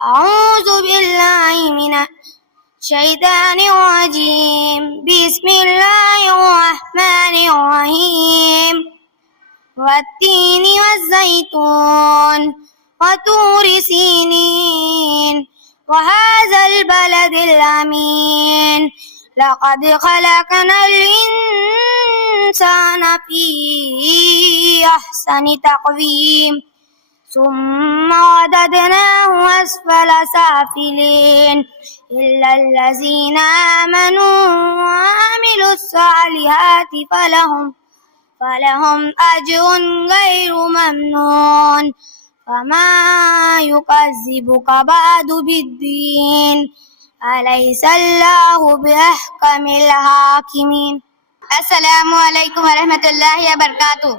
أعوذ بالله من الشيطان الرجيم. بسم الله الرحمن الرحيم. والتين والزيتون وطور سينين وهذا البلد الأمين لقد خلقنا الإنسان في أحسن تقويم ثم رددناه أسفل سافلين إلا الذين آمنوا وعملوا الصالحات فلهم أجر غير ممنون. فما يكذبك بعد بالدين أليس الله بأحكم الحاكمين. السلام علیکم ورحمۃ اللہ وبرکاتہ.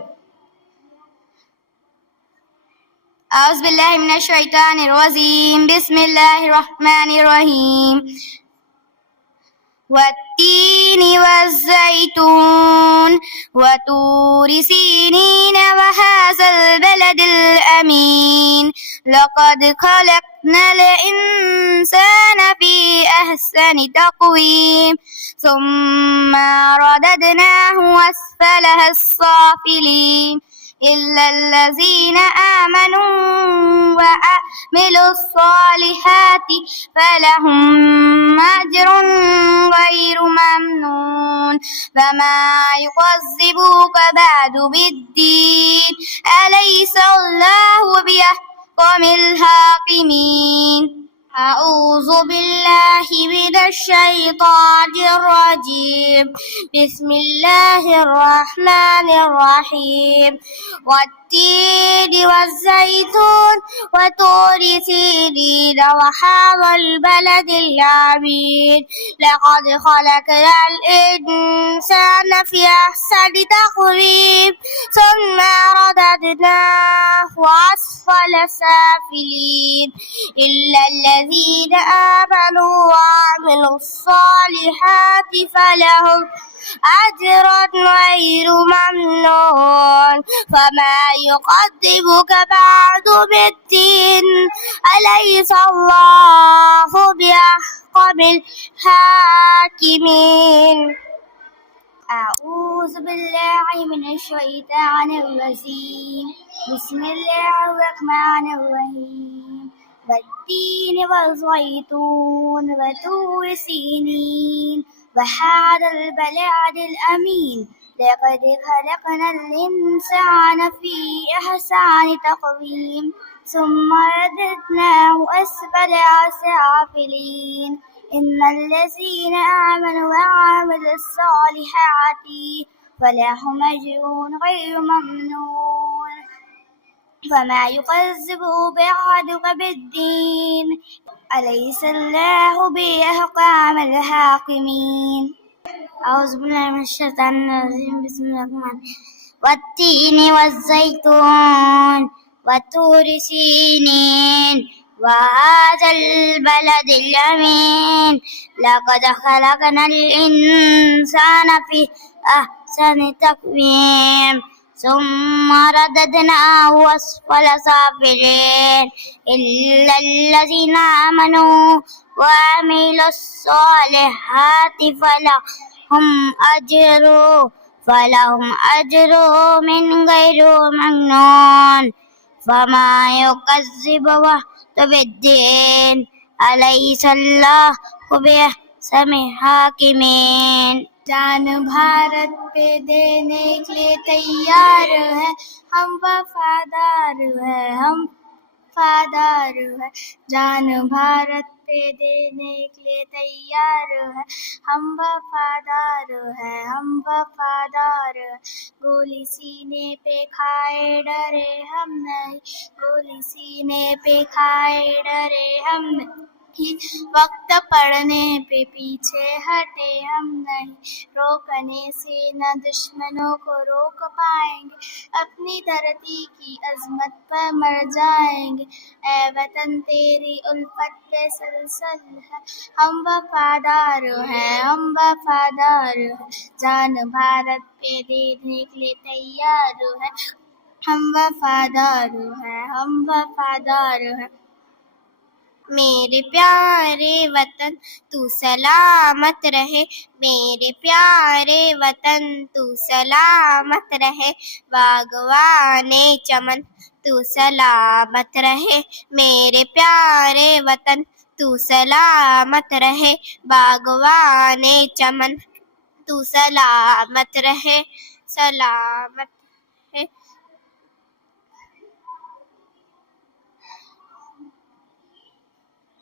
اعوذ باللہ من الشیطان الرجیم. بسم اللہ الرحمن الرحیم. والتين والزيتون وطور سينين وهذا البلد الأمين لقد خلقنا الإنسان في أحسن تقويم ثم رددناه أسفل السافلين إلا الذين آمنوا وعملوا الصالحات فلهم أجر غير ممنون. فما يكذبوك بعد بالدين أليس الله بأحكم الحاكمين. أعوذ بالله من الشيطان الرجيم. بسم الله الرحمن الرحيم. والتين والزيتون وطور سينين وهذا البلد الأمين لقد خلقنا الإنسان في أحسن تقويم ثم رددناه أسفل سافلين إلا الذين آمنوا وعملوا الصالحات فلهم أجر غير ممنون. فما يكذبك بعد بالدين أليس الله بأحكم الحاكمين. أعوذ بالله من الشيطان الرجيم. بسم الله الرحمن الرحيم. والتين والزيتون وطور سينين وهذا البلد الأمين لقد خلقنا الإنسان في أحسن تقويم ثم رددناه أسفل سافلين إن الذين آمنوا وعملوا الصالحات فلهم أجر غير ممنون. فما يكذبوا بعدك بالدين أليس الله بأحكم الحاكمين. أعوذ بالله من الشيطان الرجيم. بسم الله الرحمن الرحيم. والتين والزيتون وطور سينين وهذا البلد الأمين لقد خلقنا الإنسان في أحسن تقويم ثم رددناه أسفل سافلين إلا الذين آمنوا وعملوا الصالحات فلهم أجر من غير ممنون. فما يكذبك بالدين أليس الله بأحكم الحاكمين. جان بھارت پہ دینے کے لیے تیار ہے ہم وفادار ہے ہم وفادار ہے. جان بھارت پہ دینے کے لیے تیار ہے ہم وفادار ہے ہم وفادار ہے. گولی سینے پہ کھائے ڈرے ہم نہیں گولی سینے پہ کھائے ڈرے ہم نہیں. وقت پڑنے پہ پیچھے ہٹے ہم نہیں روکنے سے نہ دشمنوں کو روک پائیں گے اپنی دھرتی کی عظمت پر مر جائیں گے. اے وطن تیری الفت پہ سلسل ہے ہم وفادار ہیں ہم وفادار ہیں. جان بھارت پہ دینے کے لیے تیار ہے ہم وفادار ہیں ہم وفادار ہیں. میرے پیارے وطن تو سلامت رہے، میرے پیارے وطن تو سلامت رہے، باغبان چمن تو سلامت رہے، میرے پیارے وطن تو سلامت رہے، باغبان چمن تو سلامت رہے، سلامت رہے۔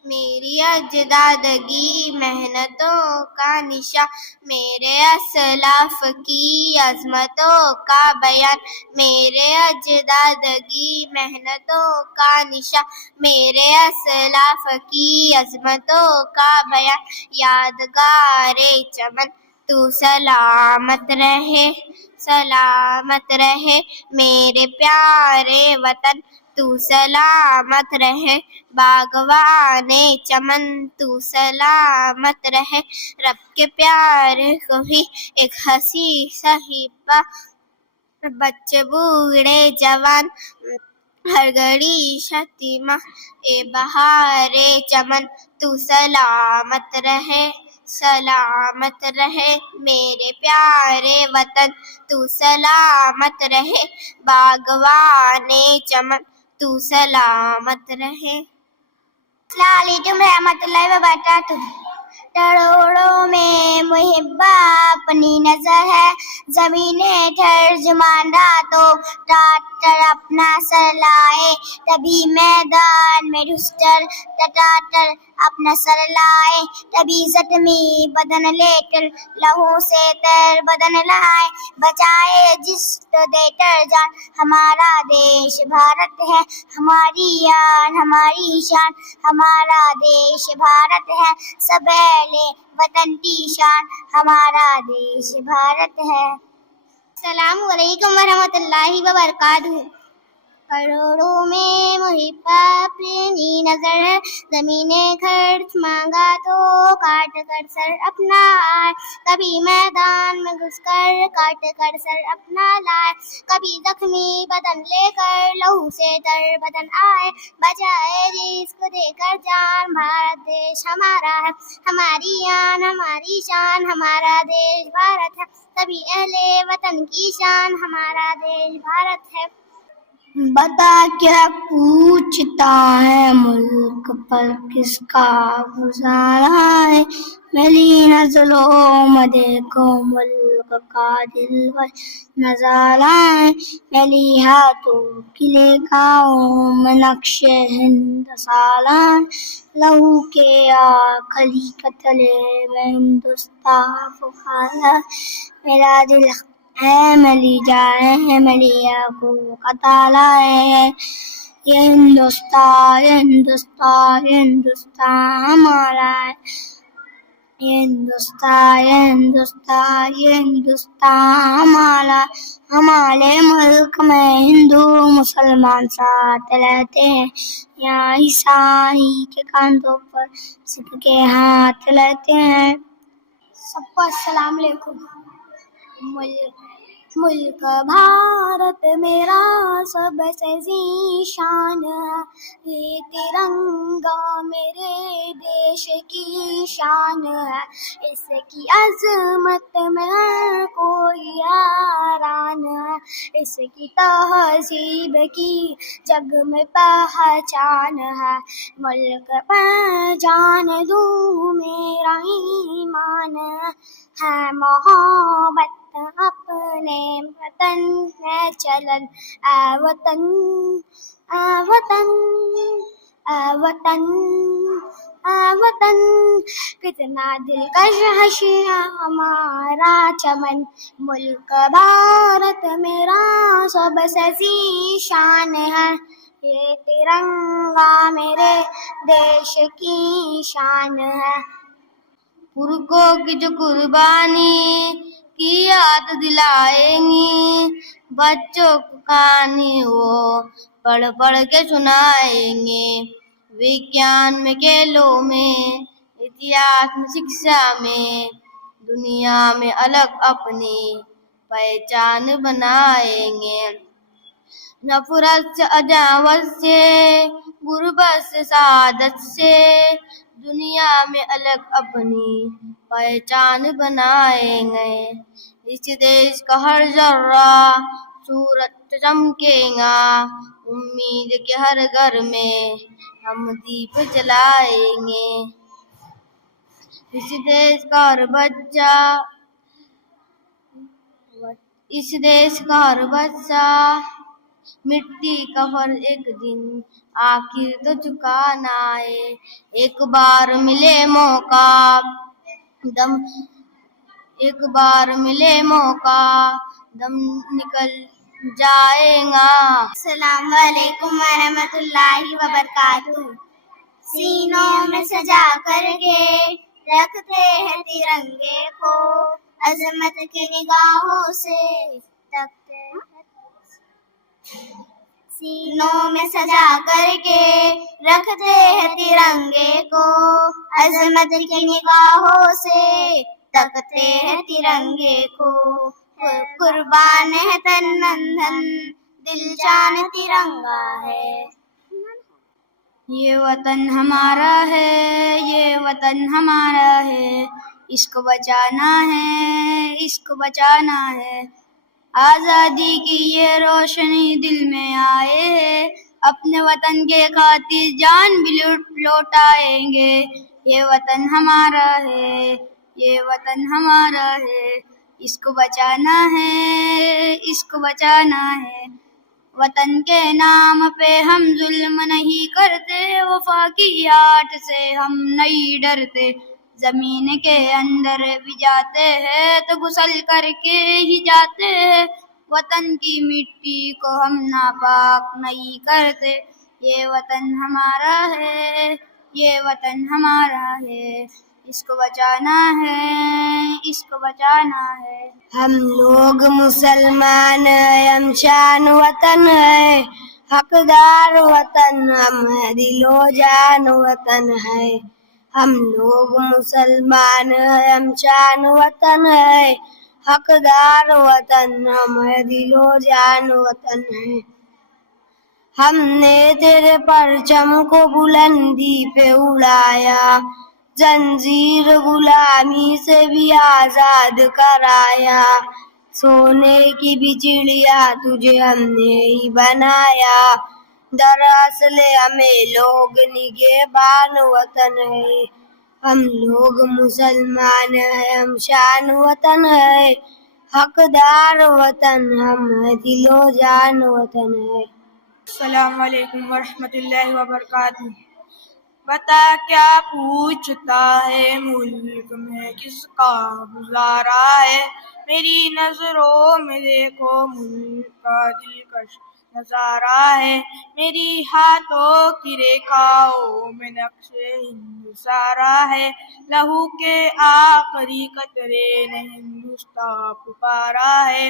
میری اجدادگی محنتوں کا نشاں، میرے اسلاف کی عظمتوں کا بیان، میرے اجدادگی محنتوں کا نشاں، میرے اسلاف کی عظمتوں کا بیان، یادگار چمن تو سلامت رہے، سلامت رہے، میرے پیارے وطن تو سلامت رہے، باغبان چمن تو سلامت رہے، رب کے پیارے کوئی ایک ہنسی صحیفہ، بچے بوڑھے جوان ہر گھڑی شتیمہ، اے بہار چمن تو سلامت رہے، سلامت رہے، میرے پیارے وطن تو سلامت رہے، باغبان چمن تو سلامت رہے۔ السلام علیکم رحمۃ اللہ وبرکاتہ۔ کروڑوں میں محبہ اپنی نظر ہے، زمین ترجمان راتوں ٹاٹر اپنا سر لائے، تبھی میدان میں گھس کر ٹاٹر اپنا سر لائے، تبھی زخمی بدن لے کر لہو سے تر بدن لائے، بچائے جسم دے کر جان، ہمارا دیش بھارت ہے، ہماری آن ہماری شان، ہمارا دیش بھارت ہے، سب اہل وطن کی شان، ہمارا دیش بھارت ہے۔ السلام علیکم ورحمۃ اللہ وبرکاتہ۔ کروڑوں میں محبہ اپنی نظر ہے، زمین خرچ مانگا تو کاٹ کر سر اپنا آئے، کبھی میدان میں گھس کر کاٹ کر سر اپنا لائے، کبھی زخمی بدن لے کر لہو سے تر بدن آئے، بچائے جسم دے کر جان، بھارت دیش ہمارا ہے، ہماری آن ہماری شان، ہمارا دیش بھارت ہے، سبھی اہل وطن کی شان، ہمارا دیش بھارت ہے۔ بتا کیا پوچھتا ہے ملک پر کس کا گزارا ہے، ملی نزلوں میں دیکھو ملک کا دلکش نظارہ ہے، ملی ہاتھوں کھلے گاؤں میں نقش ہند سالہ ہے، لہو کے آخری قطرے میں ہندوستان پکارا ہے، میرا دل ہے ملی جائے ہے، ملی آنکھوں کا تالا ہے، یہ ہندوستان یہ ہندوستان یہ ہندوستان ہمارا ہے، یہ ہندوستان یہ ہندوستان یہ ہندوستان ہمارا، ہمارے ملک میں ہندو مسلمان ساتھ رہتے ہیں، یہاں عیسائی کے کاندھوں پر سکھ کے ہاتھ رہتے ہیں۔ سب کو السلام علیکم۔ ملک بھارت میرا سب سے ذیشان ہے، یہ ترنگا میرے دیش کی شان ہے، اس کی عظمت میں ہر کوئی حیران ہے، اس کی تہذیب کی جگ میں پہچان ہے، ملک پر جان دوں میرا ایمان ہے، محبت اپنے وطن ہے چلن، اے وطن اے وطن اے وطن اے وطن، کتنا دلکش حسین ہمارا چمن، ملک بھارت میرا سب سے ذیشان ہے، یہ ترنگا میرے دیش کی شان ہے۔ پرکھوں کی جو قربانی کی یاد دلائیں گی، بچوں کو کہانی وہ پڑھ پڑھ کے سنائیں گے، وگیان میں کھیلوں میں اتہاس میں شکشا میں، دنیا میں الگ اپنی پہچان بنائیں گے، نفرت سے عداوت سے غربت سے سعادت سے دنیا میں الگ اپنی پہچان بنائیں گے. اس دیش کا ہر ذرہ صورت چمکے گا. امید کے ہر گھر میں ہم دیپ جلائیں گے. اس دیش کا ہر بچہ مٹی کا فرض ایک دن آخر تو چکانا ہے. ایک بار ملے موقع دم نکل جائے گا. السلام علیکم ورحمۃ اللہ وبرکاتہ. سینوں میں سجا کر کے رکھتے ہیں ترنگے کو, عظمت کی نگاہوں سے تکتے ہیں. سینوں میں سجا کر کے رکھتے ہیں ترنگے کو, عظمت کی نگاہوں سے تکتے ہیں ترنگے کو. قربان ہے تن من دھن, دل جان ترنگا ہے. یہ وطن ہمارا ہے, یہ وطن ہمارا ہے, اس کو بچانا ہے, اس کو بچانا ہے. آزادی کی یہ روشنی دل میں آئے ہے, اپنے وطن کے خاطر جان بھی لوٹائیں گے. یہ وطن ہمارا ہے, یہ وطن ہمارا ہے, اس کو بچانا ہے, اس کو بچانا ہے. وطن کے نام پہ ہم ظلم نہیں کرتے, وفا کی آٹ سے ہم نہیں ڈرتے. زمین کے اندر بھی جاتے ہیں تو غسل کر کے ہی جاتے ہیں. وطن کی مٹی کو ہم ناپاک نہیں کرتے. یہ وطن ہمارا ہے, یہ وطن ہمارا ہے, اس کو بچانا ہے, اس کو بچانا ہے. ہم لوگ مسلمان ہیں, ہم شان وطن ہے, حقدار وطن ہم ہے, دل و جان وطن ہے. ہم لوگ مسلمان ہیں, ہم شان وطن ہے, حقدار وطن ہم ہے, دل و جان وطن ہے. ہم نے تیرے پرچم کو بلندی پہ اڑایا, زنجیر غلامی سے بھی آزاد کرایا. سونے کی بھی چڑیا تجھے ہم نے ہی بنایا, دراصل ہمیں لوگ نگہبان وطن ہے. ہم لوگ مسلمان ہیں, ہم شان وطن ہے, حقدار وطن ہم ہے, دل و جان وطن ہے. السلام علیکم ورحمۃ اللہ وبرکاتہ. بتا کیا پوچھتا ہے, ملک میں کس کا گزارا ہے. میری نظروں میں دیکھو ملک کا دلکش نظارہ ہے. میری ہاتھوں کی ریکھاؤں میں نقش ہند سارا ہے. لہو کے آخری قطرے نے ہندوستان پکارا ہے.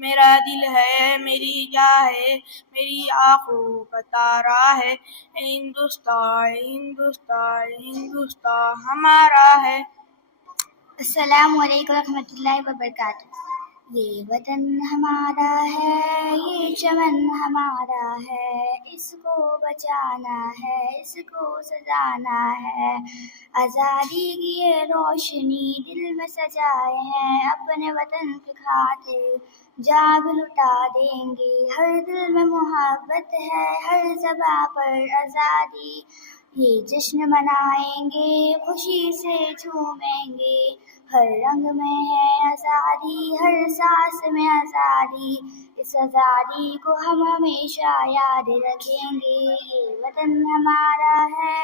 میرا دل ہے, میری جاں ہے, میری آنکھوں کا تارا ہے. ہندوستان ہندوستان ہندوستان ہمارا ہے. السلام علیکم ورحمۃ اللہ وبرکاتہ. یہ وطن ہمارا ہے, یہ چمن ہمارا ہے, اس کو بچانا ہے, اس کو سجانا ہے. آزادی کی یہ روشنی دل میں سجائے ہیں, اپنے وطن کی خاطر جان بھی لٹا دیں گے. ہر دل میں محبت ہے, ہر زباں پر آزادی. یہ جشن منائیں گے, خوشی سے جھومیں گے. ہر رنگ میں ہے آزادی, ہر سانس میں آزادی. اس آزادی کو ہم ہمیشہ یاد رکھیں گے. یہ وطن ہمارا ہے,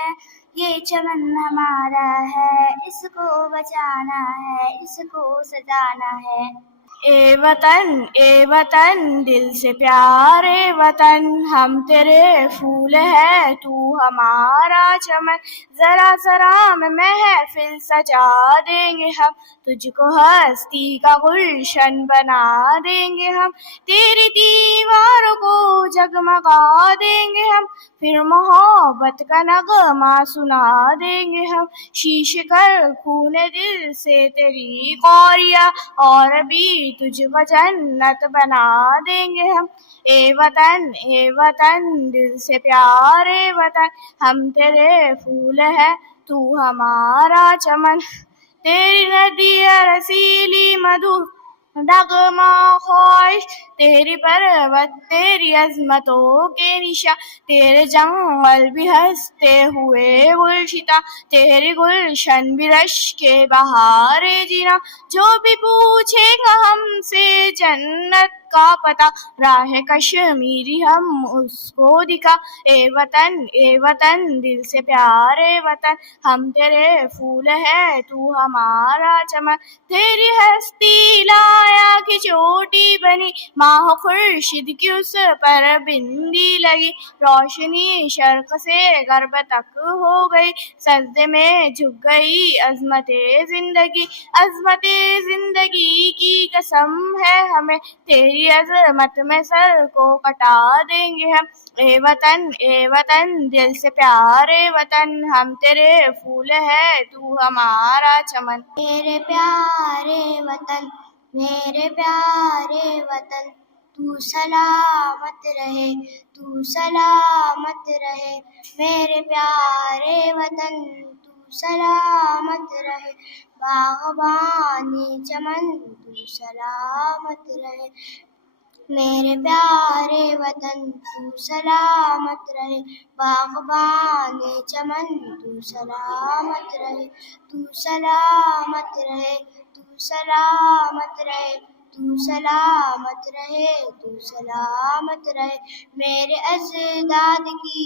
یہ چمن ہمارا ہے, اس کو بچانا ہے, اس کو سجانا ہے. اے وطن دل سے پیارے وطن, ہم تیرے پھول ہے, تو ہمارا چمن. ذرا ذرا میں محفل سجا دیں گے ہم, تجھ کو ہستی کا گلشن بنا دیں گے ہم. تیری دیواروں کو جگمگا دیں گے ہم, پھر محبت کا نغمہ سنا دیں گے ہم. شیش کر خون دل سے تیری قوریاں اور بھی تجھ کو جنت بنا دیں گے ہم. اے وطن دل سے پیارے وطن, ہم تیرے پھول ہے تو ہمارا چمن. تیری ندی ہے رسیلی مدھو نغمہ خواہش, تیری پروت تیری عظمتوں کے نشاں, تیرے جنگل بھی ہنستے ہوئے گلشتہ, تیرے گلشن بھی رشک بہار جینا. جو بھی پوچھے گا ہم سے جنت کا پتہ, راہ کشمیری ہم اس کو دکھا. اے وطن دل سے پیارے وطن, ہم تیرے پھول ہے تو ہمارا چمن. تیری ہستی لایا کی چوٹی بنی, ماہ خورشید کی اس پر بندی لگی. روشنی شرق سے غرب تک ہو گئی, سجدے میں جھک گئی عظمت زندگی کی قسم ہے ہمیں, تیری عظمت میں سر کو کٹا دیں گے ہم. اے وطن دل سے پیارے وطن, ہم تیرے پھول ہے تو ہمارا چمن. میرے پیارے وطن میرے پیارے وطن, تو سلامت رہے تو سلامت رہے. میرے پیارے وطن تو سلامت رہے, باغبانی چمن تو سلامت رہے. میرے پیارے وطن تو سلامت رہے, باغبانی چمن تو سلامت رہے. تو سلامت رہے تو سلامت رہے تو سلامت رہے تو سلامت رہے. میرے اجداد کی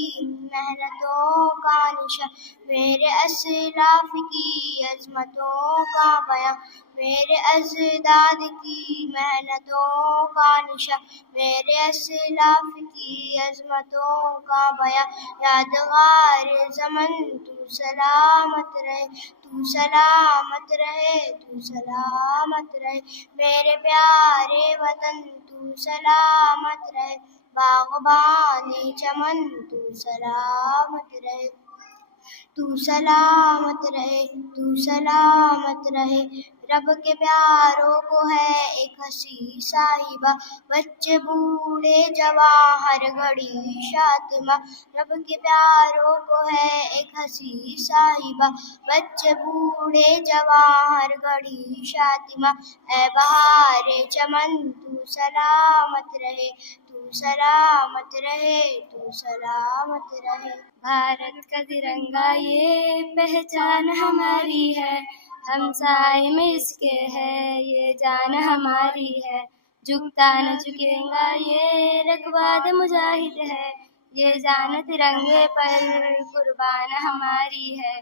محنتوں کا نشاں, میرے اسلاف کی عظمتوں کا بیاں, میرے اجداد کی محنتوں کا نشاں, میرے اسلاف کی عظمتوں کا بیاں. یادگار زمن تو سلامت رہے تو سلامت رہے تو سلامت رہے. میرے پیارے وطن تو سلامت رہے, باغبانی چمن تو سلامت رہے. تو سلامت رہے تو سلامت رہے. رب کے پیاروں کو ہے ایک ہنسی صاحبہ, بچے بوڑھے جوان ہر گھڑی شادماں. رب کے پیاروں کو ہے ایک ہنسی صاحبہ, بچے بوڑھے جوان ہر گھڑی شادماں. اے بہار چمن تو سلامت رہے تو سلامت رہے تو سلامت رہے. بھارت کا ترنگا یہ پہچان ہماری ہے, ہم سائے میں اس کے ہے یہ جان ہماری ہے. جھکتا نہ جھکے گا یہ رکباد مجاہد ہے, یہ جان ترنگے پر قربان ہماری ہے.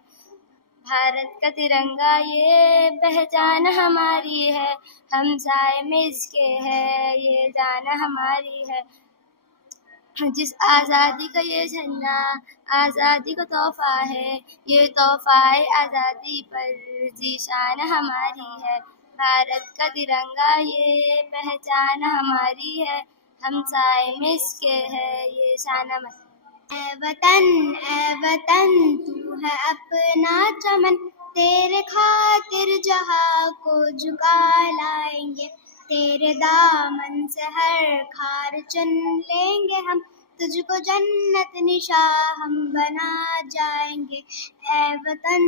بھارت کا ترنگا یہ پہچان ہماری ہے, ہم سائے میں اس کے ہے یہ جان ہماری ہے. جس آزادی کا یہ جھنڈا آزادی کا تحفہ ہے, یہ تحفہ آزادی پر ذیشان ہماری ہے. بھارت کا ترنگا یہ پہچان ہماری ہے, ہم سائے میں اس کے ہے یہ شان ہماری. اے وطن تو ہے اپنا چمن, تیرے خاطر جہاں کو جھکا لائیں گے. تیرے دامن سے ہر خار چن لیں گے ہم, تجھ کو جنت نشاں ہم بنا جائیں گے. اے وطن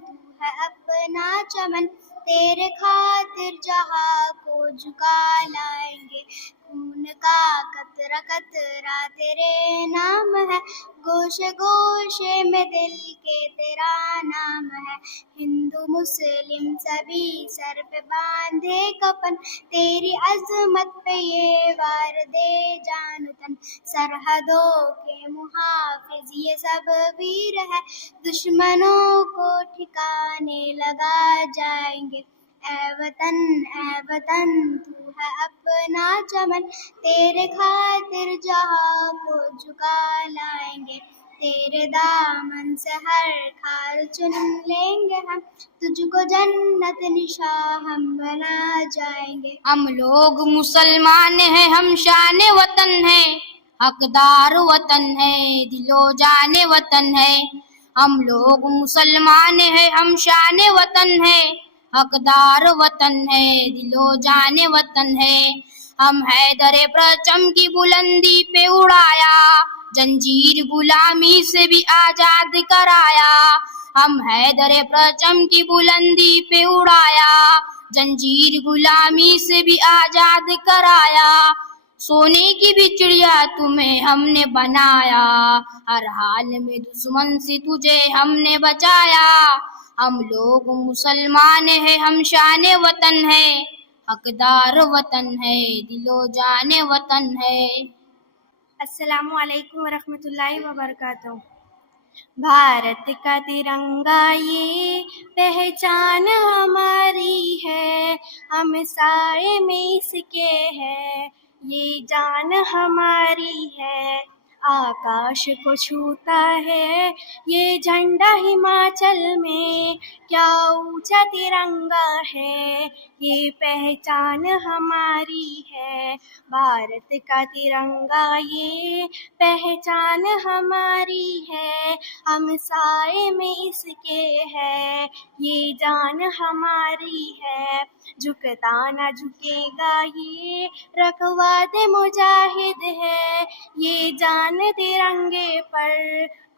تو ہے اپنا چمن, تیرے خاطر جہاں کو جھکا لائیں گے. خون کا قطرہ قطرہ تیرے نام ہے, گوشے گوشے میں دل کے تیرا نام ہے. ہندو مسلم سبھی سر پہ باندھے کفن, تیری عظمت پہ یہ وار دے جان تن. سرحدوں کے محافظ یہ سب ویر ہے, دشمنوں کو ٹھکانے لگا جائیں گے. اے وطن تو ہے اپنا چمن, تیرے خاطر جہاں کو جھکا لائیں گے. تیرے دامن سے ہر خار چن لیں گے ہم, تجھ کو جنت نشاں ہم بنا جائیں گے. ہم لوگ مسلمان ہیں, ہم شان وطن ہیں, حقدار وطن ہے, دل و جان وطن ہے. ہم لوگ مسلمان ہیں, ہم شان وطن ہیں, حقدار وطن ہے، دلو جان وطن ہے. ہم حیدر پرچم کی بلندی پہ اڑایا، جنجیر غلامی سے بھی آزاد کرایا. ہم حیدر پرچم کی بلندی پہ اڑایا، جنجیر غلامی سے بھی آزاد کرایا. سونے کی بھی چڑیا تمہیں ہم نے بنایا، ہر حال میں دشمن سے تجھے ہم نے بچایا. ہم لوگ مسلمان ہیں، ہم شان وطن ہے، حقدار وطن ہے، دلو جان وطن ہے. السلام علیکم ورحمۃ اللہ وبرکاتہ. بھارت کا ترنگا یہ پہچان ہماری ہے، ہم سائے میں اس کے ہے، یہ جان ہماری ہے. آکاش کو چھوتا ہے یہ جھنڈا ہماچل میں، کیا اونچا ترنگا ہے، یہ پہچان ہماری ہے. بھارت کا ترنگا یہ پہچان ہماری ہے، ہم سائے میں اس کے ہے، یہ جان ہماری ہے. جھکتا نہ جھکے گا یہ رکھواد مجاہد ہے، یہ جان ترنگے پر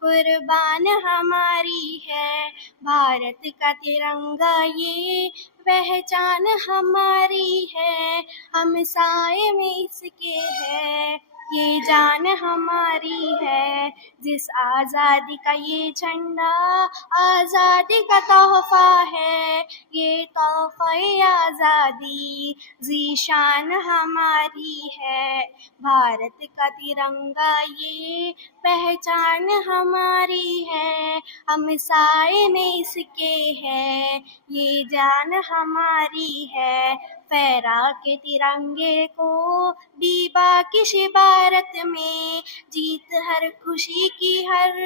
قربان ہماری ہے. بھارت کا ترنگا یہ پہچان ہماری ہے، ہم سائے میں اس کے ہے، یہ جان ہماری ہے. جس آزادی کا یہ جھنڈا آزادی کا تحفہ ہے، یہ تحفہ آزادی ذیشان ہماری ہے. بھارت کا ترنگا یہ پہچان ہماری ہے، ہم سائے میں اس کے ہے، یہ جان ہماری ہے. فہرا کے ترنگے کو دیبا کی شبارت میں، جیت ہر خوشی کی ہر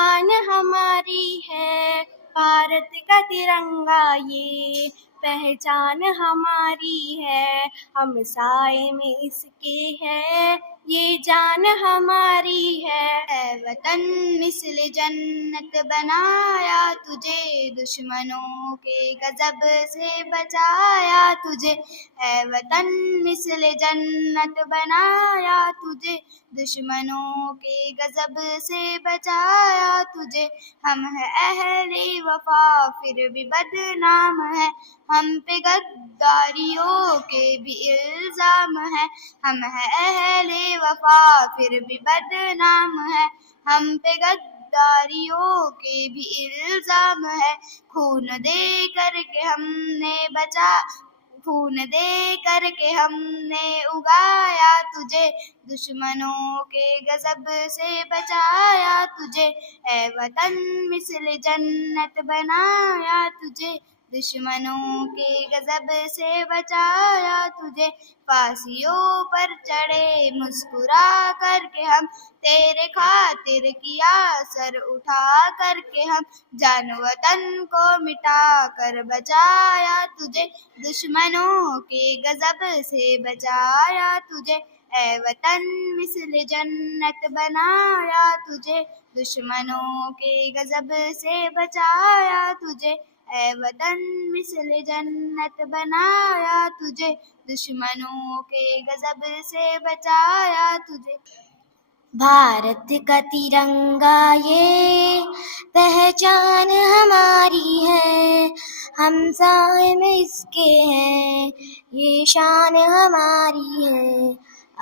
آن ہماری ہے. بھارت کا ترنگا یہ پہچان ہماری ہے، ہم سائے میں اس کے ہے، یہ جان ہماری ہے. اے وطن مثل جنت بنایا تجھے، دشمنوں کے غضب سے بچایا تجھے. اے وطن مثل جنت بنایا تجھے، دشمنوں کے غضب سے بچایا تجھے. ہم ہیں اہل وفا پھر بھی بدنام ہے، ہم پہ غداریوں کے بھی الزام ہے. ہم ہیں اہل وفا پھر بھی بدنام ہے، ہم پہ غداریوں کے بھی الزام ہے. خون دے کر کے ہم نے خون دے کر کے ہم نے اگایا تجھے، دشمنوں کے غضب سے بچایا تجھے. اے وطن مثل جنت بنایا تجھے، دشمنوں کے غضب سے بچایا تجھے. پھانسیوں پر چڑھے مسکرا کر کے ہم، تیرے خاطر کیا سر اٹھا کر کے ہم، جان وطن کو مٹا کر بچایا تجھے، دشمنوں کے غضب سے بچایا تجھے. اے وطن مثل جنت بنایا تجھے، دشمنوں کے غضب سے بچایا تجھے. اے وطن مثل جنت بنایا تجھے، دشمنوں کے غضب سے بچایا تجھے. بھارت کا ترنگا یہ پہچان ہماری ہے، ہم سائے میں اس کے ہیں، یہ شان ہماری ہے.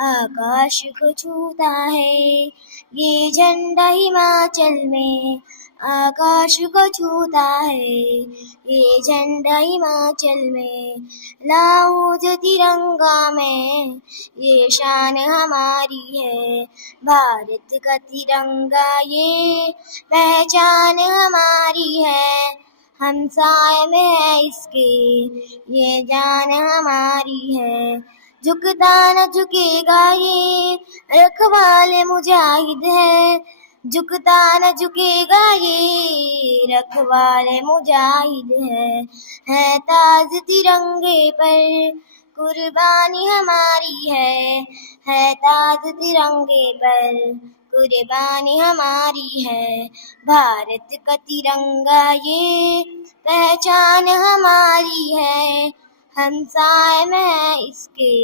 آکاش کو چھوتا ہے یہ جھنڈا ہماچل میں، آکاش کو چھوتا ہے یہ جھنڈا ہماچل میں. لاؤ جو ترنگا میں یہ شان ہماری ہے. بھارت کا ترنگا یہ پہچان ہماری ہے، ہم سائے میں ہے اس کے، یہ جان ہماری ہے. جھکتا نہ جھکے گا یہ رکھوال مجاہد ہے، جھکتا نہ جھکے گا یہ رکھوال مجاہد ہے تاج ترنگے پر قربانی ہماری ہے تاج ترنگے پر قربانی ہماری ہے، بھارت کا ترنگا یہ پہچان ہماری ہے، ہمسائے میں ہے اس کے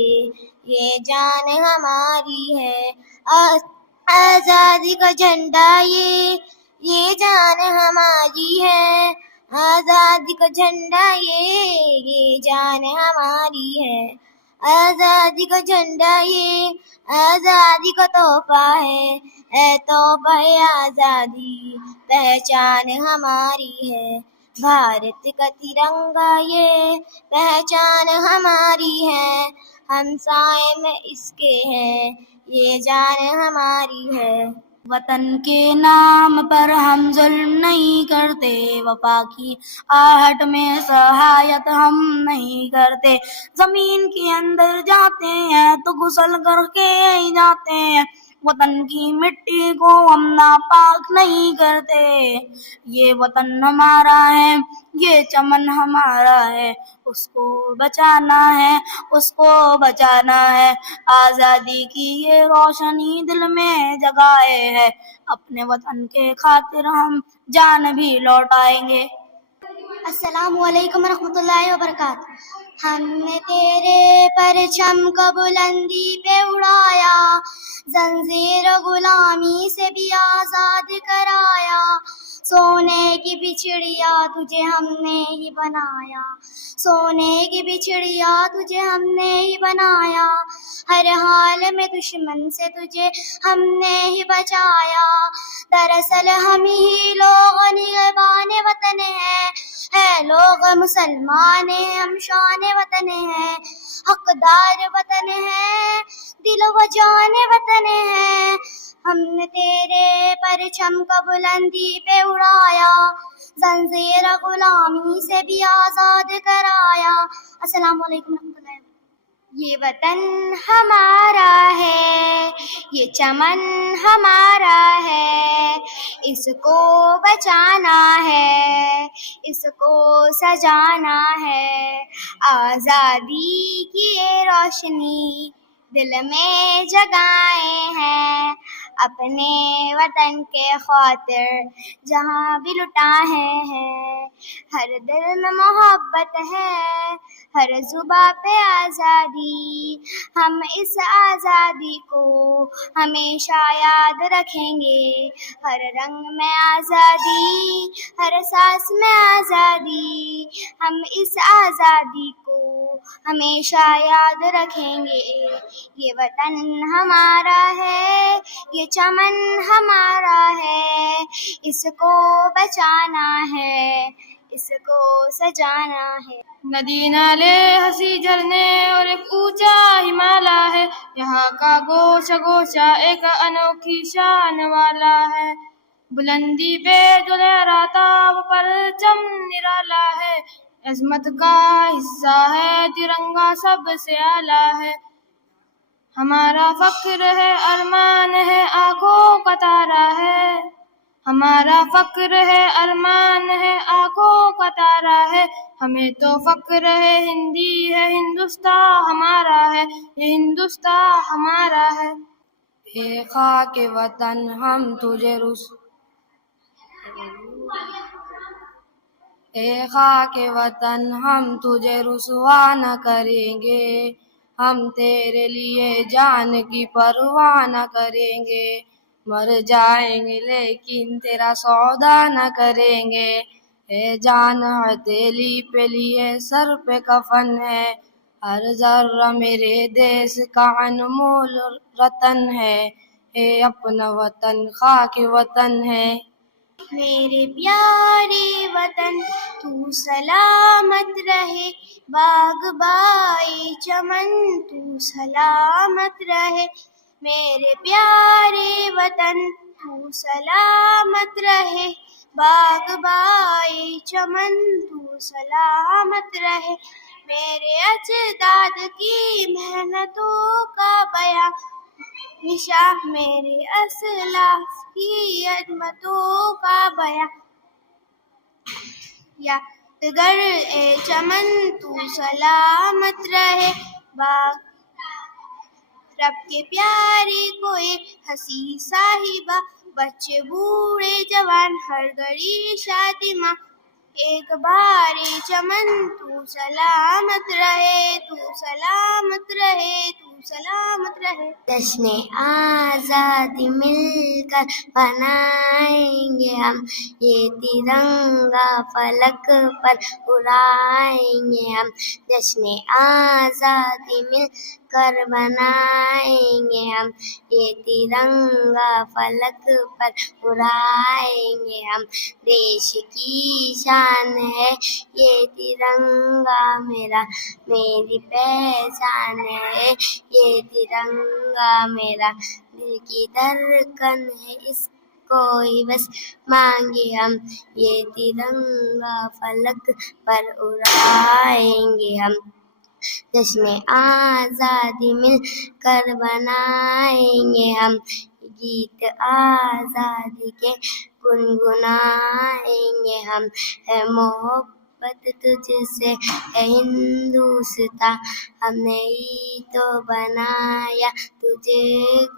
یہ جان ہماری ہے، آزادی کا جھنڈا یہ جان ہماری ہے، آزادی کا جھنڈا یہ جان ہماری ہے، آزادی کا جھنڈا یہ آزادی کا تحفہ ہے، اے تحفہ آزادی پہچان ہماری ہے، بھارت کا ترنگا یہ پہچان ہماری ہے، ہمسائے میں اس کے ہیں یہ جان ہماری ہے۔ وطن کے نام پر ہم ظلم نہیں کرتے، وفا کی آہٹ میں سہایت ہم نہیں کرتے، زمین کے اندر جاتے ہیں تو غسل کر کے ہی جاتے ہیں، وطن کی مٹی کو ہم ناپاک نہیں کرتے، یہ وطن ہمارا ہے، یہ چمن ہمارا ہے، اس کو بچانا ہے، اس کو بچانا ہے، آزادی کی یہ روشنی دل میں جگائے ہے، اپنے وطن کے خاطر ہم جان بھی لوٹائیں گے۔ السلام علیکم ورحمۃ اللہ وبرکاتہ۔ ہم نے تیرے پرچم کو بلندی پہ اڑایا، زنجیر غلامی سے بھی آزاد کرایا، سونے کی بچڑیا تجھے ہم نے ہی بنایا، سونے کی بچڑیا تجھے ہم نے ہی بنایا، ہر حال میں دشمن سے تجھے ہم نے ہی بچایا، دراصل ہم ہی لوگ نگہبان وطن ہیں، ہے لوگ مسلمان ہم شان وطن ہیں، حقدار وطن ہیں، دل و جان وطن ہیں، ہم نے تیرے پرچم کو بلندی پہ اڑایا، زنجیر غلامی سے بھی آزاد کرایا۔ السلام علیکم ورحمۃ اللہ۔ یہ وطن ہمارا ہے، یہ چمن ہمارا ہے، اس کو بچانا ہے، اس کو سجانا ہے، آزادی کی یہ روشنی دل میں جگائے ہیں، اپنے وطن کے خاطر جہاں بھی لٹائے ہیں، ہر دل میں محبت ہے، ہر زباں پہ آزادی، ہم اس آزادی کو ہمیشہ یاد رکھیں گے، ہر رنگ میں آزادی، ہر سانس میں آزادی، ہم اس آزادی کو ہمیشہ یاد رکھیں گے، یہ وطن ہمارا ہے، یہ چمن ہمارا ہے، اس کو بچانا ہے، اس کو سجانا ہے۔ ندی نالے ہنسی جھرنے اور ایک اونچا ہمالا ہے، یہاں کا گوشہ گوشہ ایک انوکھی شان والا ہے، بلندی پہ جو لہراتا وہ پرچم نرالا ہے، عظمت کا حصہ ہے ترنگا سب سے اعلیٰ ہے، ہمارا فخر ہے ارمان ہے آنکھوں کا تارا ہے، ہمارا فخر ہے ارمان ہے آنکھوں کا تارا ہے، ہمیں تو فخر ہے ہندی ہے ہندوستان ہمارا ہے، یہ ہندوستان ہمارا ہے۔ اے خاک وطن ہم تجھے اے خاک وطن ہم تجھے رسوا نہ کریں گے، ہم تیرے لیے جان کی پرواہ نہ کریں گے، مر جائیں گے لیکن تیرا سودا نہ کریں گے، اے جان ہتھیلی پہ لیے سر پہ کفن ہے، ہر ذرہ میرے دیس کا انمول رتن ہے، اے اپنا وطن خاک وطن ہے۔ میرے پیارے وطن تو سلامت رہے، باغ بائے چمن تو سلامت رہے، میرے پیارے وطن تو سلامت رہے، باغ بائے چمن تو سلامت رہے، میرے اجداد کی محنتوں کا بیاں نشاں، میرے اسلاف کی عظمتوں کا بیاں، یادگر اے چمن تو سلامت رہے، باغ رب کے پیارے کوئی ہنسی صاحبہ، بچے بوڑھے جوان ہر گھڑی شادماں، ایک بار چمن تو سلامت رہے، تو سلامت رہے، تو سلامت رہے۔ جشن آزادی مل کر بنائیں گے ہم، یہ ترنگا فلک پر اڑائیں گے ہم۔ جشن آزادی مل کر بنائیں گے ہم، یہ ترنگا فلک پر اڑائیں گے ہم۔ دیش کی شان ہے یہ ترنگا میرا، میری پہچان ہے یہ ترنگا میرا، دل کی دھڑکن ہے اس کو ہی بس مانگے ہم، یہ ترنگا فلک پر اڑائیں گے ہم۔ جشن آزادی مل کر بنائیں گے ہم، گیت آزادی کے گنگنائیں گے ہم۔ ہے محبت تجھ سے ہے ہندوستاں، ہم نے ہی تو بنایا تجھے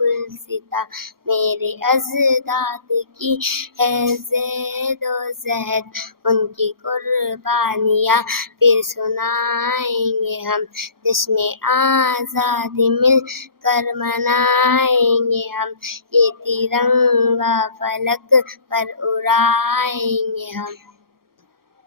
گلستاں، میرے اجداد کی ہے زید و زہد، ان کی قربانیاں پھر سنائیں گے ہم۔ جشن آزادی مل کر منائیں گے ہم، یہ ترنگا فلک پر اڑائیں گے ہم۔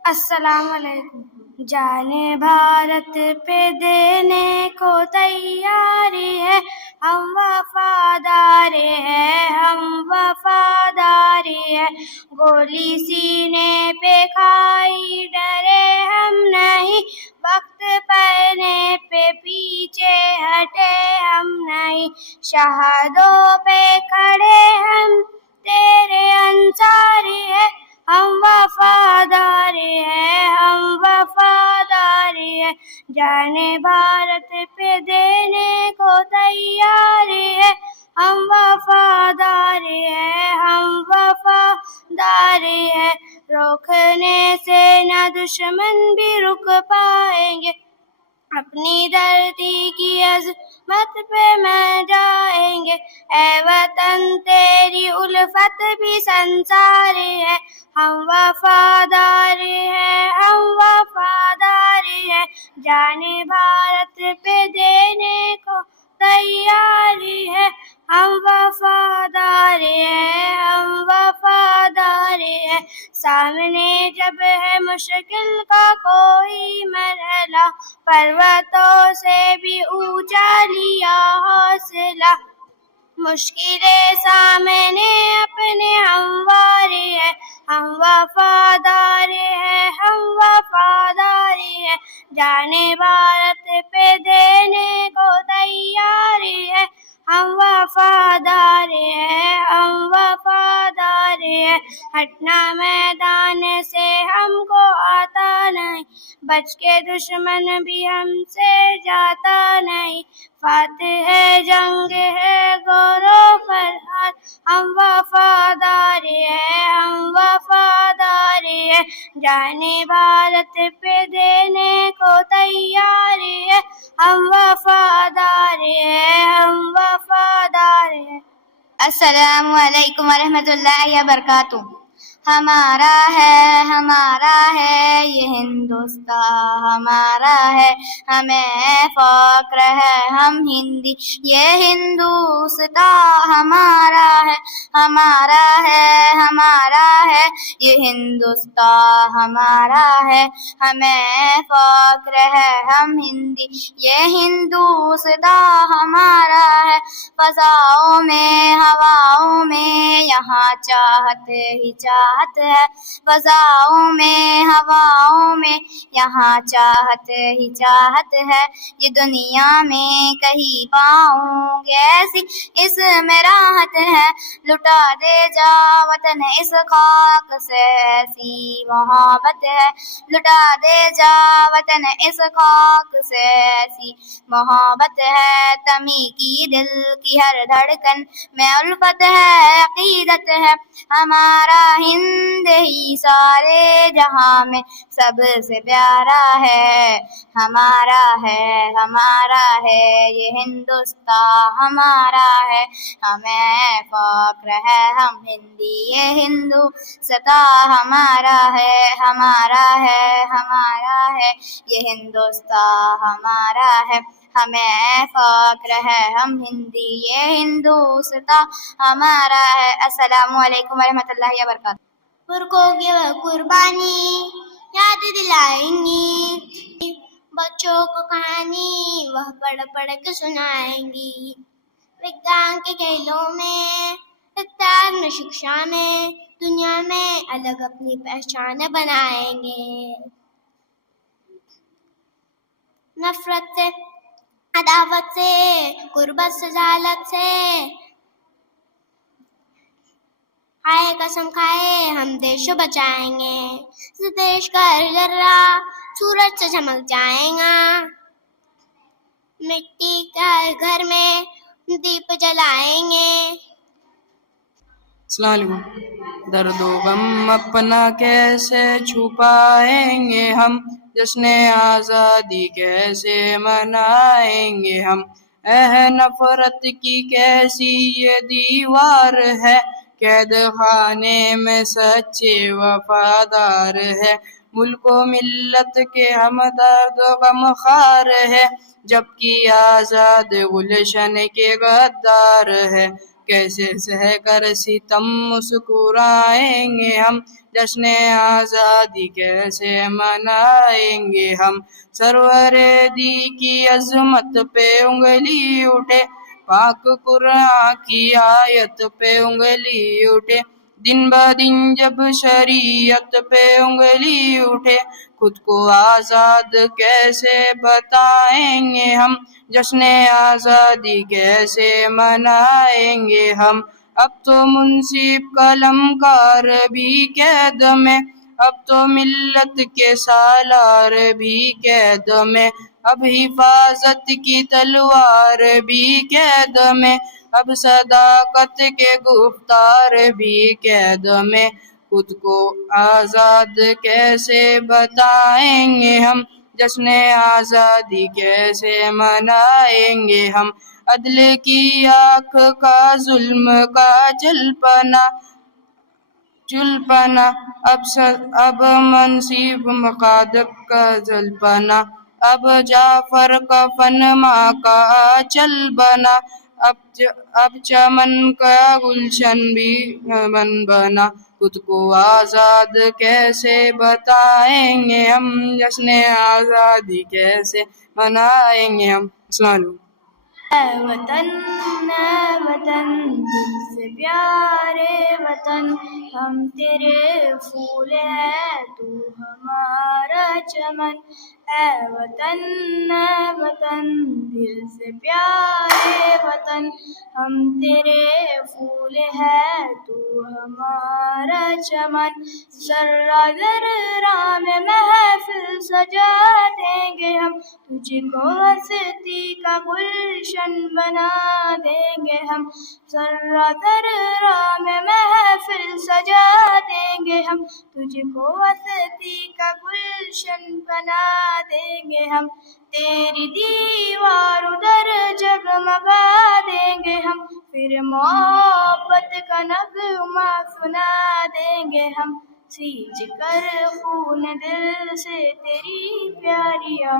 السلام علیکم۔ جان بھارت پہ دینے کو تیاری ہے، ہم وفادار ہیں، ہم وفادار ہیں، گولی سینے پہ کھائی ڈرے ہم نہیں، وقت پڑنے پہ پیچھے ہٹے ہم نہیں، شہادوں پہ کھڑے ہم تیرے انصاری ہیں، ہم وفادار ہیں، ہم وفادار ہیں، جان بھارت پہ دینے کو تیاری ہے، ہم وفادار ہیں، ہم وفادار ہیں، روکنے سے نہ دشمن بھی رک پائیں گے، اپنی دھرتی کی عظمت پہ میں جائیں گے، اے وطن تیری الفت بھی سنساری ہے، ہم وفادار ہیں، ہم وفادار ہیں، جان بھارت پہ دینے کو تیاری ہے، ہم وفادار ہیں، ہم وفادار ہیں، سامنے جب ہے مشکل کا کوئی مرحلہ، پروتوں سے بھی اونچا لیا حوصلہ، مشکلیں سامنے اپنے ہمواری ہے، ہم وفادار ہیں، ہم وفادار ہیں، جان بھارت پہ دینے کو تیاری ہے، ہم وفادار ہیں، ہم وفادار ہیں، ہٹنا میدان سے ہم کو آتا نہیں، بچ کے دشمن بھی ہم سے جاتا نہیں، فاتح ہے جنگ ہے گورو فرحات، ہم وفادار ہیں، ہم وفادار ہیں، جان بھارت پہ دینے کو تیاری ہے، ہم وفادار ہیں، ہم وفادار ہیں۔ السلام علیکم ورحمۃ اللہ وبرکاتہ۔ ہمارا ہے یہ ہندوستان ہمارا ہے، ہمیں فخر ہے ہم ہندی، یہ ہندوستان ہمارا ہے، ہمارا ہے یہ ہندوستان ہمارا ہے، ہمیں فخر ہے ہم ہندی، یہ ہندوستان ہمارا ہے، فضاؤں میں ہواؤں میں یہاں چاہت ہی چاہت ہے، فضاؤں میں ہواؤں میں یہاں چاہت ہی چاہت ہے، یہ دنیا میں کہیں پاؤں گے ایسی اس میں راحت ہے، لٹا دے جا وطن اس خاک سے ایسی محبت ہے، لٹا دے جا وطن اس خاک سے ایسی محبت ہے، تمی کی دل کی ہر دھڑکن میں الفت ہے، عقیدت ہے، ہمارا ہند ہی سارے جہاں میں سب سے پیارا ہے، ہمارا ہے ہمارا ہے یہ ہندوستان ہمارا ہے، ہمیں فخر ہے ہم ہندی یہ ہندوستان ہمارا ہے، ہمارا ہے ہمارا ہے یہ ہندوستان ہمارا ہے، ہمیں فخر ہے ہم ہندی یہ ہندوستان ہمارا ہے۔ السلام علیکم ورحمۃ اللہ وبرکاتہ۔ برقوں کی وہ قربانی یاد دلائیں گی، بچوں کو کہانی وہ پڑھ پڑھ کے سنائیں گی، وگیان کے کھیلوں میں، رفتار میں، شکشا میں، دنیا میں الگ اپنی پہچان بنائیں گے۔ نفرت سے، عداوت سے، غربت سے، ذلت سے کھائے قسم کھائے ہم دیش بچائیں گے، اس دیش کا ہر ذرہ سورج سے چمک جائیں گا، مٹی کا گھر میں دیپ جلائیں گے۔ السلام علیکم۔ درد و غم اپنا کیسے چھپائیں گے ہم، جشن آزادی کیسے منائیں گے ہم، نفرت کی کیسی یہ دیوار ہے، قید خانے میں سچے وفادار ہے، ملک و ملت کے ہم درد و غم خوار ہے، جبکہ آزاد گلشن کے غدار ہے، کیسے سہ کر ستم مسکرائیں گے ہم، جشن آزادی کیسے منائیں گے ہم، سرور دی کی عظمت پہ انگلی اٹھے، پاک قرآن کی آیت پہ انگلی اٹھے، دن بدن جب شریعت پہ انگلی اٹھے، خود کو آزاد کیسے بتائیں گے ہم، جشن آزادی کیسے منائیں گے ہم، اب تو منصف قلم کار بھی قید میں، اب تو ملت کے سالار بھی قید میں، اب حفاظت کی تلوار بھی قید میں، اب صداقت کے گفتار بھی قید میں، خود کو آزاد کیسے بتائیں گے ہم، جشن آزادی کیسے منائیں گے ہم، عدل کی آنکھ کا ظلم کا چلپنا، اب منصف مقادب کا جلپنا، اب جعفر کا فن ماں کا چل بنا، اب چمن کا گلشن بھی من بنا، خود کو آزاد کیسے بتائیں گے ہم، جشن آزادی کیسے منائیں گے ہم۔ السلام علیکم۔ اے وطن دل سے پیارے وطن، ہم تیرے پھول ہیں تو ہمارا چمن، اے وطن دل سے پیارے وطن، ہم تیرے پھول ہیں تو ہمارا چمن، ذرہ ذرہ میں محفل سجا دیں گے ہم، تجھ کو ہستی کا گلشن بنا دیں گے ہم، ذرہ ذرہ میں محفل سجا دیں گے ہم، تجھ کو ہستی کا گلشن بنا دیں گے ہم، تیری دیوار ادھر جگمگا دیں گے ہم، پھر محبت کا نغمہ سنا دیں گے ہم، سینچ کر خون دل سے تیری پیاریاں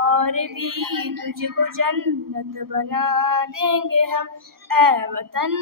اور بھی تجھ کو جنت بنا دیں گے ہم، اے وطن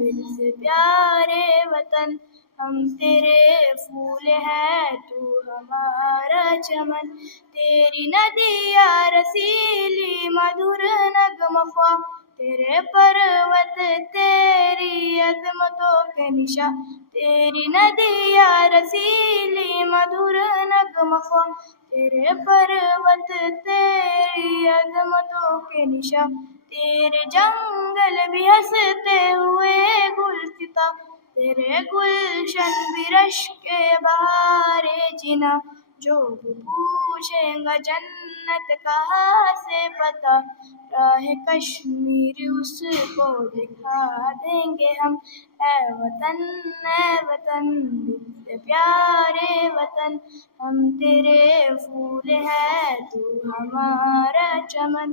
دل سے پیارے وطن، ہم تیرے پھول ہیں تو ہمارا چمن، تیری ندیاں رسیلی مدھر نغمہ خواں، تیرے پروت تیری عظمتوں کے نشاں، تیری ندیاں رسیلی مدھر نغمہ خواں، تیرے پروت تیری عظمتوں کے نشاں، تیرے جنگل بھی ہنستے ہوئے گلستاں، تیرے گلشن بھی رشک بہار جناں، جو بھی پوچھیں گا جنت کہاں سے پتا، راہ کشمیر اس کو دکھا دیں گے ہم۔ اے وطن دل سے پیارے وطن، ہم تیرے پھول ہیں تو ہمارا چمن۔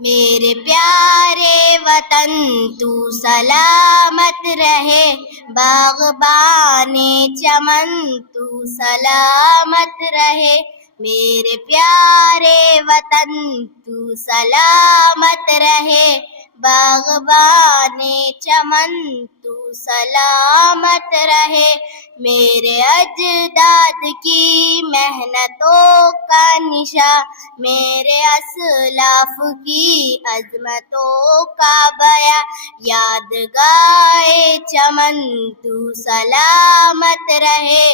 میرے پیارے وطن تو سلامت رہے، باغبان چمن تو سلامت رہے۔ میرے پیارے وطن تو سلامت رہے، باغبان چمن تو سلامت رہے۔ میرے اجداد کی محنتوں کا نشاں، میرے اسلاف کی عظمتوں کا بیاں، یادگار چمن تو سلامت رہے،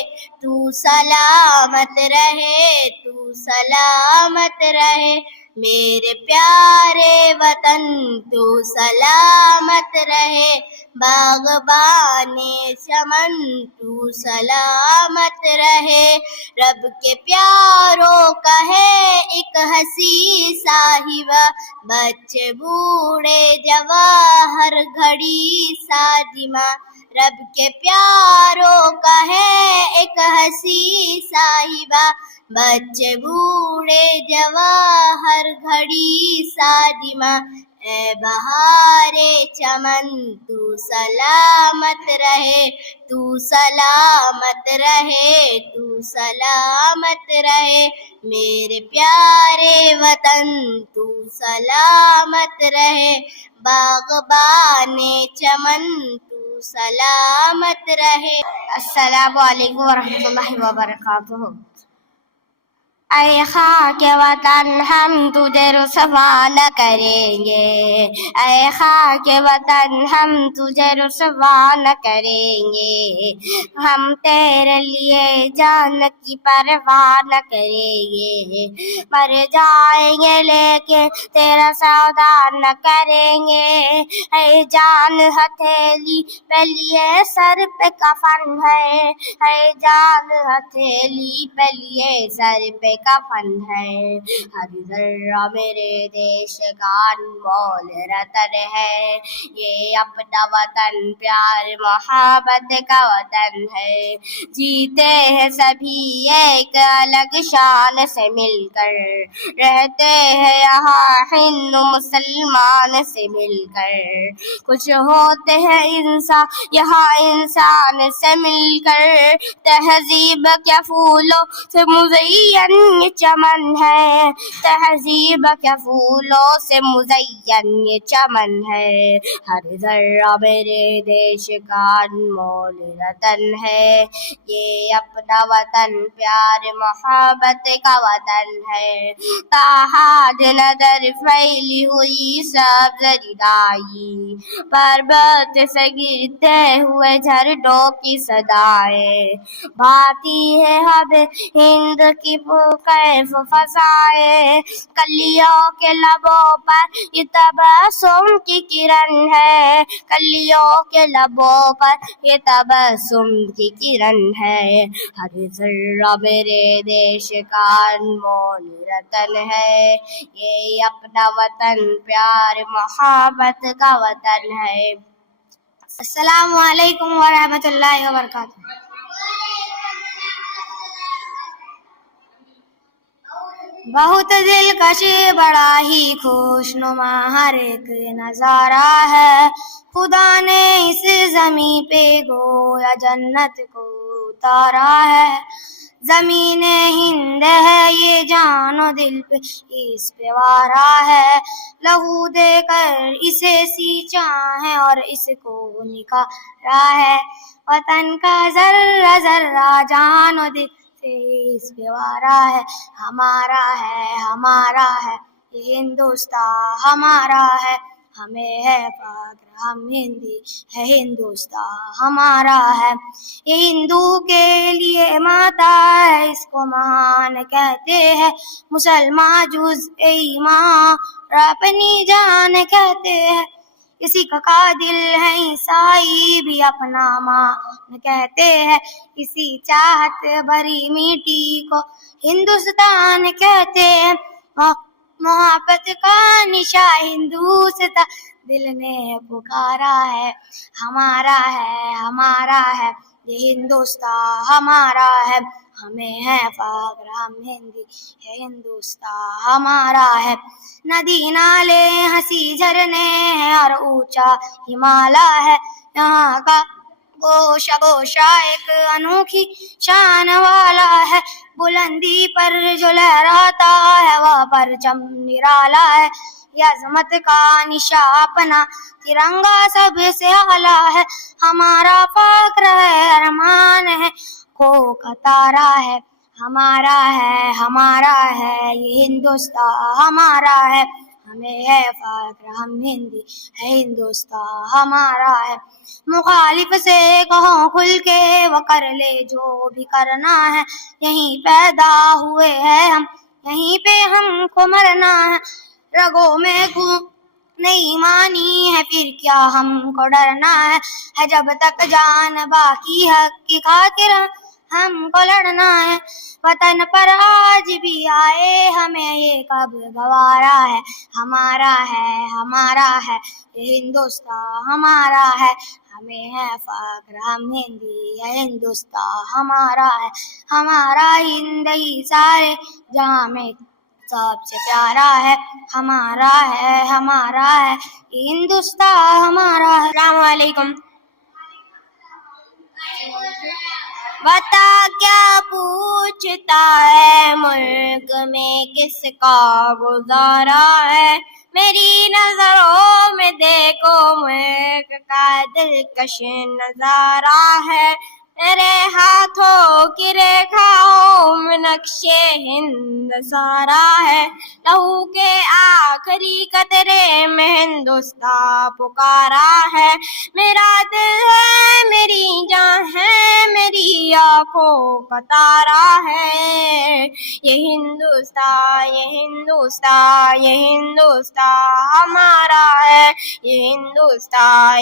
تو سلامت رہے، تو سلامت رہے۔ میرے پیارے وطن تو سلامت رہے، باغبان چمن تو سلامت رہے۔ رب کے پیاروں کا ہے ایک ہنسی صاحبہ، بچے بوڑھے جوان ہر گھڑی صادمہ۔ رب کے پیاروں کا ہے ایک ہنسی صاحبہ، بچے بوڑھے جوان ہر گھڑی صادمہ۔ اے بہار چمن تو سلامت رہے، تو سلامت رہے، تو سلامت رہے۔ میرے پیارے وطن تو سلامت رہے، باغبان چمن تو سلامت رہے۔ السلام علیکم ورحمۃ اللہ وبرکاتہ۔ اے خاک وطن ہم تجھے رسوا نہ کریں گے، اے خاک وطن ہم تجھے رسوا نہ کریں گے، ہم تیرے لیے جان کی پرواہ نہ کریں گے، مر جائیں گے لیکن تیرا سودا نہ کریں گے۔ اے جان ہتھیلی پہ لیے سر پہ کفن ہے، اے جان ہتھیلی پہ لیے سر پہ کفن ہے، ہر ذرہ میرے دیش کا انمول رتن ہے، یہ اپنا وطن پیار محبت کا وطن ہے۔ جیتے ہیں سبھی ایک الگ شان سے مل کر، رہتے ہیں یہاں ہندو مسلمان سے مل کر، کچھ ہوتے ہیں انسان یہاں انسان سے مل کر، تہذیب کے پھولوں سے مزین یہ چمن ہے، تہذیب کے پھولوں سے مزین یہ چمن ہے، ہر ذرہ میرے دیش کا انمول رتن ہے، یہ اپنا وطن پیار محبت کا وطن ہے۔ تاحد نظر پھیلی ہوئی سب زریدائی، پربت سے گرتے ہوئے جھرنوں کی صدائیں، بھاتی ہے ہب ہند کی کیف فضائیں، کلیوں کے لبوں پر یہ تبسم کی کرن ہے، کلیوں کے لبوں پر یہ تبسم کی کرن ہے، ہر ذرہ میرے دیش کا انمول رتن ہے، یہ اپنا وطن پیار محبت کا وطن ہے۔ السلام علیکم ورحمۃ اللہ وبرکاتہ۔ بہت دلکش بڑا ہی خوش نما ہر ایک نظارہ ہے، خدا نے اس زمین پہ گویا جنت کو اتارا ہے، زمین ہند ہے یہ جان و دل پہ اس پہ وارا ہے، لہو دے کر اسے سینچا ہے اور اس کو نکھارا ہے، وطن کا ذرہ ذرہ جان و دل سے اس پہ وارا ہے، ہمارا ہے ہمارا ہے یہ ہندوستان ہمارا ہے، ہمیں ہے فخر ہم ہندی ہے ہندوستان ہمارا ہے، یہ ہندو کے لیے ماتا ہے اس کو مہان کہتے ہیں، مسلمان جز ایمان اور اپنی جان کہتے ہیں، کسی کا قاتل ہے عیسائی بھی اپنا مان کہتے ہیں، کسی چاہت بھری میٹی کو ہندوستان کہتے ہیں، محبت کا نشاں ہندوستان دل نے پکارا ہے، ہمارا ہے ہمارا ہے یہ ہندوستان ہمارا ہے، ہمیں ہے فخر ہم ہندی ہے ہندوستان ہمارا ہے، ندی نالے ہنسی جھرنے ہیں اور اونچا ہمالیہ ہے، یہاں کا گوشہ گوشہ ایک انوکھی شان والا ہے، بلندی پر جو لہراتا ہے وہ پرچم نرالا ہے، یہ عظمت کا نشاں اپنا ترنگا سب سے اعلیٰ ہے، ہمارا فخر ہے ارمان ہے کو کا تارا ہے، ہمارا ہے یہ ہندوستان ہمارا ہے، ہمیں ہے فخر ہم ہندی ہے ہندوستان ہمارا ہے، مخالف سے کہو کھل کے وہ کر لے جو بھی کرنا ہے، یہیں پیدا ہوئے ہیں ہم یہیں پہ ہم کو مرنا ہے، رگوں میں خون نہیں مانی ہے پھر کیا ہم کو ڈرنا ہے جب تک جان باقی حق کی خاطر ہم کو لڑنا ہے، وطن پر آج بھی آئے ہمیں یہ کب گوارا ہے، ہمارا ہے یہ ہندوستان ہمارا ہے، ہمیں ہے فخر ہم ہندی ہے ہندوستان ہمارا ہے، ہمارا ہندی سارے جہاں میں سب سے پیارا ہے، ہمارا ہے یہ ہندوستان ہمارا ہے۔ السلام علیکم۔ بتا کیا پوچھتا ہے ملک میں کس کا گزارا ہے، میری نظروں میں دیکھو ملک کا دلکش نظارہ ہے، میرے ہاتھوں کی ریکھاؤں میں نقشے ہند سارا ہے، لہو کے آخری قطرے میں ہندوستان پکارا ہے، میرا دل ہے میری جان ہے میری آنکھوں کا تارا ہے، یہ ہندوستان ہمارا ہے، یہ ہندوستان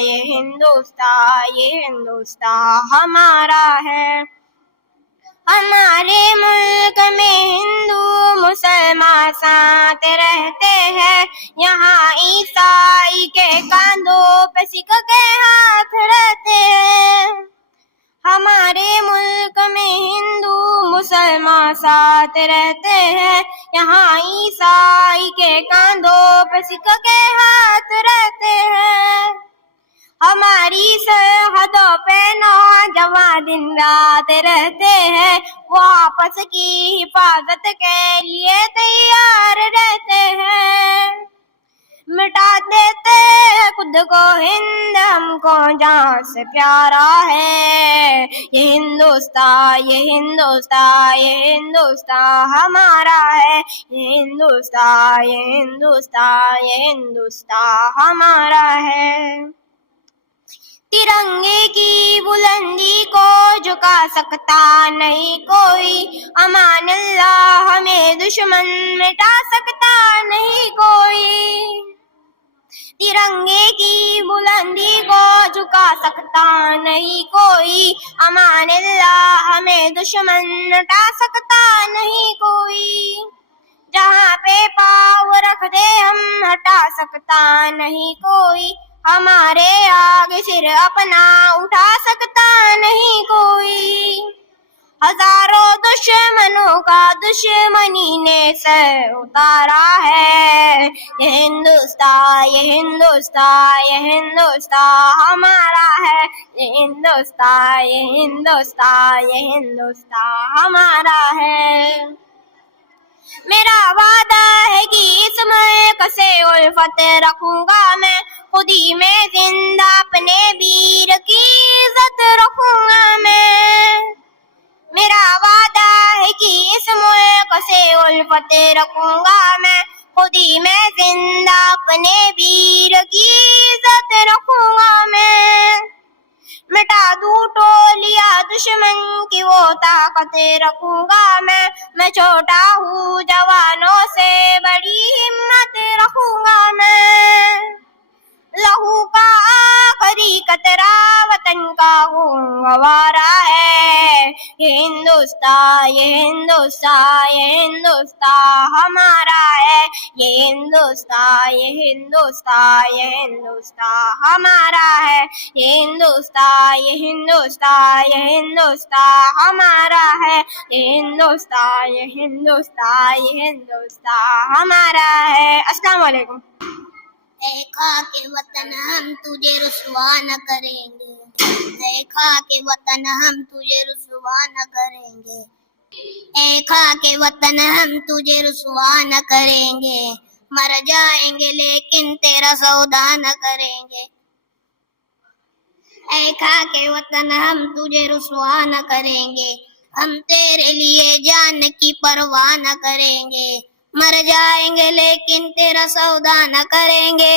ہمارا ہے، ہمارے ملک میں ہندو مسلمان ساتھ رہتے ہیں، یہاں عیسائی کے کاندھوں پہ سکھ کے ہاتھ رہتے ہیں، ہمارے ملک میں ہندو مسلمان ساتھ رہتے ہیں، یہاں عیسائی کے کاندھوں پہ سکھ کے ہاتھ رہتے ہیں، ہماری سرحدوں پہ نوجوان دن رات رہتے ہیں، وہ آپس کی حفاظت کے لیے تیار رہتے ہیں، مٹا دیتے ہیں خود کو ہند ہم کو جان سے پیارا ہے، یہ ہندوستان ہمارا ہے، یہ ہندوستان ہمارا ہے، ترنگے کی بلندی کو جھکا سکتا نہیں کوئی، امان اللہ ہمیں دشمن مٹا سکتا نہیں کوئی، ترنگے کی بلندی کو جھکا سکتا نہیں کوئی، امان اللہ ہمیں دشمن مٹا سکتا نہیں کوئی، جہاں پہ پاؤں رکھ دے ہم ہٹا سکتا نہیں کوئی، ہمارے آگے سر اپنا اٹھا سکتا نہیں کوئی، ہزاروں دشمنوں کا دشمنی نے سر اتارا ہے، یہ ہندوستان ہمارا ہے، یہ ہندوستان ہمارا ہے، میرا وعدہ ہے کہ اس ملک سے الفت رکھوں گا میں، خودی میں زندہ اپنے ویر کی عزت رکھوں گا میں، میرا وعدہ ہے کہ اس ملک سے الفت رکھوں گا میں، خودی میں زندہ اپنے ویر کی عزت رکھوں گا میں، مٹا دوں ٹولیا دشمن کی وہ طاقت رکھوں گا میں چھوٹا ہوں جوانوں سے بڑی ہمت رکھوں گا میں، لہو کا آخری قطرہ وطن کا خون گوارا ہے. یہ ہندوستان، یہ ہندوستان، یہ ہندوستان ہمارا ہے. یہ ہندوستان، یہ ہندوستان، یہ ہندوستان ہمارا ہے. یہ ہندوستان، یہ ہندوستان، یہ ہندوستان ہمارا ہے. یہ ہندوستان، یہ ہندوستان، یہ ہندوستان ہمارا ہے. السلام علیکم. اے خاک وطن ہم تجھے رسوا نہ کریں گے. اے خاک وطن ہم تجھے رسوا نہ کریں گے. اے خاک وطن ہم تجھے رسوا نہ کریں گے. مر جائیں گے لیکن تیرا سودا نہ کریں گے. اے خاک وطن ہم تجھے رسوا نہ کریں گے. ہم تیرے لیے جان کی پرواہ نہ کریں گے. مر جائیں گے لیکن تیرا سودا نہ کریں گے.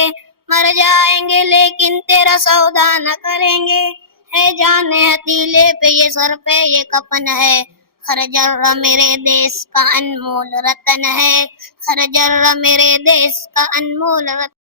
مر جائیں گے لیکن تیرا سودا نہ کریں گے. ہے جان ہتھیلے پہ یہ سر پہ یہ کفن ہے. ہر ذرہ میرے دیس کا انمول رتن ہے. ہر ذرہ میرے دیس کا انمول رتن